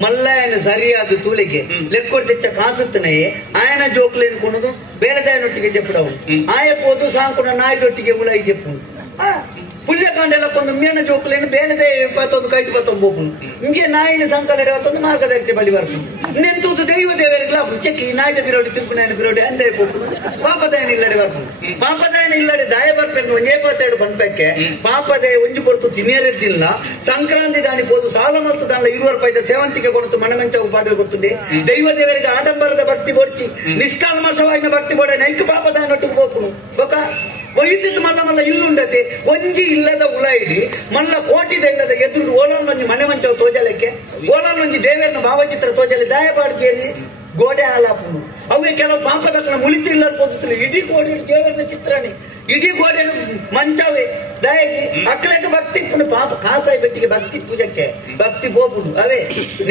ಮಲ್ಲಾಯನ ಸರಿಯಾದ ತೂಳಿಗೆ ಲೆಕ್ಕೊಡ್ ತೆಚ್ಚ ಕಾಸುತ್ತನೇ ಆಯನ ಜೋಕ್ಲೇನ್ ಕೊಣದು ಬೇಳೆದಾಯನೊಟ್ಟಿಗೆ ಜಪ್ಪಡವು ಆಯಪ್ಪೋದು ಸಾಂಕುಣ ನಾಯ್ದೊಟ್ಟಿಗೆ ಮುಲಾಯಿ ಜಪ್ಪು ಪುಲ್ಯಕಾಂಡೆಲ್ಲ ಕೊಂದು ಮೇನ ಜೋಕ್ಲೇನು ಬೇಳೆದೆ ಪತ್ತೊಂದು ಕೈಟ್ ಪತ್ತೊಂದು ಹಿಂಗೆ ನಾಯಿನ ಸಂಕಲ ಒಂದು ಮಾರ್ಗದರ್ಶಿ ಬಳಿ ಬರ್ತದೆ ನೆಂತೂತು ದೈವ ದೇವರಿಗೆಲ್ಲ ಚೆಕ್ಕಿ ನಾಯ್ದ ಬಿರೋಡಿ ತಿರುಪುನಾಯನ ಬಿರೋಡಿ ಅಂದೇ ಹೋಗುದು ಪಾಪದಾಯನ ಇಲ್ಲಡೆ ಬರ್ತದೆ ಪಾಪದಾಯನ ಇಲ್ಲಡೆ ದಾಯ ಬರ್ಪೆನ್ನು ಒಂದೇ 72 ಬಂಪಕ್ಕೆ ಪಾಪದೇ ಒಂಜು ಕೊಡ್ತು ತಿನ್ನೇರೆದ್ದಿಲ್ಲ ಸಂಕ್ರಾಂತಿ ದಾನಿ ಹೋದು ಸಾಲ ಮಲ್ತು ದಾಂಡ 20 ರೂಪಾಯಿ ಸೇವಂತಿಗೆ ಕೊಡ್ತು ಮನಮೆಂಚ ಪಾಠ ಗೊತ್ತದೆ ದೈವ ದೇವರಿಗೆ ಆಡಂಬರದ ಭಕ್ತಿ ಬೋಡ್ಚಿ ನಿಷ್ಕಾಲ್ಮಶವಾಗಿನ ಭಕ್ತಿ ಬೋಡ ನೈಕ್ ಪಾಪದಾಯನೊಟ್ಟಿಗೆ ಹೋಗ್ನು ಬೋಕಾ ವೈದ್ಯುತ್ ಮಲ್ಲ ಮಲ್ಲ ಇಲ್ಲುಂಡತೆ ಒಂಜಿ ಇಲ್ಲದ ಉಳ ಇಡಿ ಮಲ್ಲ ಕೋಟಿದ ಇಲ್ಲದ ಎದುರು ಓಲಾನೊಂಜಿ ಮನೆ ಮಂಚವು ತೋಜಲಕ್ಕೆ ಓಲಾನೊಂಜಿ ದೇವರನ್ನ ಭಾವಚಿತ್ರ ತೋಜಲೆ ದಾಯಪಾಡ್ಕೇರಿ ಗೋಡೆ ಹಾಲಾಪುನು ಅವೇ ಕೆಲವು ಪಾಪದಕ್ಕನ ಮುಳಿತು ಇಲ್ಲ ಪೋದಿಸ್ತಾರೆ ಇಡೀ ಗೋಡೆ ದೇವರನ್ನ ಚಿತ್ರನೇ ಇಡೀ ಗೋಡೆ ಮಂಚವೇ ದಯಗಿ ಅಕ್ಕಳಕ್ಕೆ ಭಕ್ತಿ ಪಾಪ ಕಾಸಾಯಿ ಬೆಟ್ಟಿಗೆ ಭಕ್ತಿ ಪೂಜಕ್ಕೆ ಭಕ್ತಿ ಬೋಪುದು ಅವೇ